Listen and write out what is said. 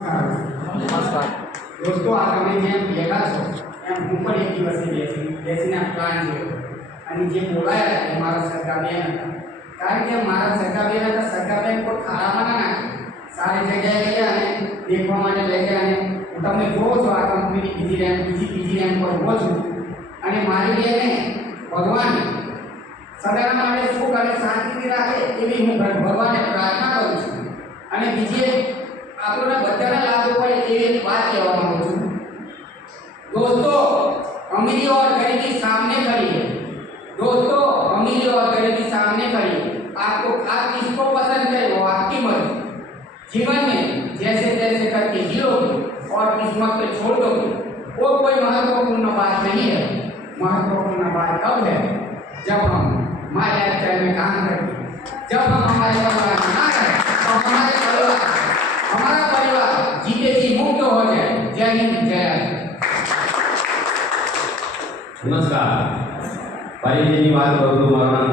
નમસ્કાર દોસ્તો, આ તમે જેમ બેઠા છો એમ હું પણ એક દિવસે બેસીને આ પ્લાન જોયો અને જે બોલાયા એ મારા સરકારબેન હતા. કારણ કે મારા સરકારબેન હતા. સરકારબેન કોઈ ખાડામાં ના નાખે, સારી જગ્યાએ લઈ ગયા અને દેખવા માટે લઈ ગયા. અને હું તમને જોઉં છું આ કંપનીની બીજી રેન્ક પર ઊભો છું અને મારી બેને ભગવાન સદાના માટે સુખ અને શાંતિથી રાખે એવી હું ભગવાનને પ્રાર્થના કરું છું. અને બીજી આપણને બધાને લાગુ પડે એવી એક વાત કહેવા માંગુ છું. दोस्तों, अमीरी और गरीबी सामने खड़ी है। दोस्तों, अमीरी और गरीबी सामने खड़ी है। आपको आप किसको पसंद करें वो आपकी मर्जी। जीवन में जैसे तैसे करके जियोगे और किस्मत पे छोड़ दोगे वो कोई महत्वपूर्ण बात नहीं है। महत्वपूर्ण बात तब है जब हम माय लाइफस्टाइल में काम करते हैं, जब हम हमारे परिवार में ना रहें तो हमारा परिवार जीते जी मुक्त हो जाए। जय हिंद, जय भारत। नमस्कार, परिचयની વાત કરું તો મારું નામ